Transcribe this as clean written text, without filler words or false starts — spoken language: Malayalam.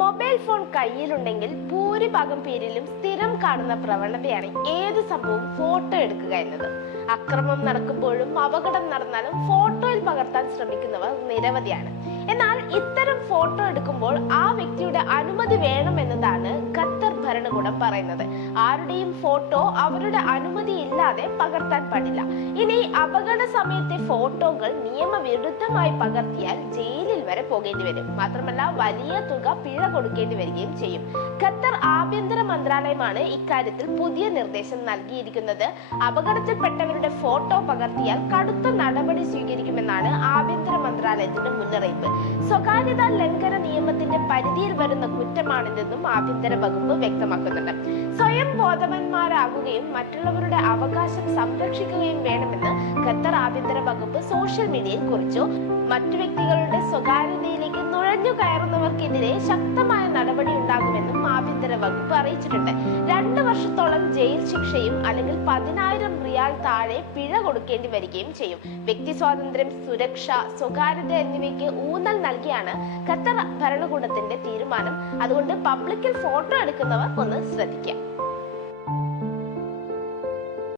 മൊബൈൽ ഫോൺ കയ്യിലുണ്ടെങ്കിൽ ഭൂരിഭാഗം പേരിലും സ്ഥിരം കാണുന്ന പ്രവണതയാണ് ഏത് സംഭവവും ഫോട്ടോ എടുക്കുക എന്നത്. അക്രമം നടക്കുമ്പോഴും അപകടം നടന്നാലും ഫോട്ടോയിൽ പകർത്താൻ ശ്രമിക്കുന്നവർ നിരവധിയാണ്. എന്നാൽ ഇത്തരം ഫോട്ടോ എടുക്കുമ്പോൾ ആ വ്യക്തിയുടെ അനുമതി വേണമെന്നതാണ് ഖത്തർ ഭരണകൂടം പറയുന്നത്. ആരുടെയും ഫോട്ടോ അവരുടെ അനുമതി ഇല്ലാതെ പകർത്താൻ പാടില്ല. ഇനി അപകട സമയത്തെ ഫോട്ടോകൾ നിയമവിരുദ്ധമായി പകർത്തിയാൽ ജയിലിൽ വരെ പോകേണ്ടി വരും. മാത്രമല്ല വലിയ തുക പിഴ കൊടുക്കേണ്ടി വരികയും ചെയ്യും. ഖത്തർ ആഭ്യന്തര മന്ത്രാലയമാണ് ഇക്കാര്യത്തിൽ പുതിയ നിർദ്ദേശം നൽകിയിരിക്കുന്നത്. അപകടത്തിൽപ്പെട്ടവരുടെ ഫോട്ടോ പകർത്തിയാൽ കടുത്ത നടപടി സ്വീകരിക്കുമെന്നാണ് ആഭ്യന്തര മന്ത്രാലയത്തിന്റെ മുന്നറിയിപ്പ്. സ്വകാര്യതാ ലംഘന നിയമത്തിന്റെ പരിധിയിൽ വരുന്ന കുറ്റമാണിതെന്നും ആഭ്യന്തര വകുപ്പ് വ്യക്തമാക്കുന്നുണ്ട്. സ്വയം ബോധവാന്മാരാകുകയും മറ്റുള്ളവരുടെ അവകാശം സംരക്ഷിക്കുകയും വേണമെന്ന് ഖത്തർ ആഭ്യന്തര വകുപ്പ് സോഷ്യൽ മീഡിയയിൽ കുറിച്ചു. മറ്റു വ്യക്തികളുടെ സ്വകാര്യതയിലേക്ക് നുഴഞ്ഞു കയറുന്നവർക്കെതിരെ ശക്തമായ നടപടി ഉണ്ടാകുമെന്നും ആഭ്യന്തര വകുപ്പ് അറിയിച്ചിട്ടുണ്ട്. 2 വർഷത്തോളം ജയിൽ ശിക്ഷയും അല്ലെങ്കിൽ 10,000 റിയാൽ താഴെ പിഴ കൊടുക്കേണ്ടി വരികയും ചെയ്യും. വ്യക്തി സ്വാതന്ത്ര്യം, സുരക്ഷ, സ്വകാര്യത എന്നിവയ്ക്ക് ഊന്നൽ നൽകിയാണ് ഖത്തർ ഭരണകൂടത്തിന്റെ തീരുമാനം. അതുകൊണ്ട് പബ്ലിക്കിൽ ഫോട്ടോ എടുക്കുന്നവർ ഒന്ന് ശ്രദ്ധിക്കാം.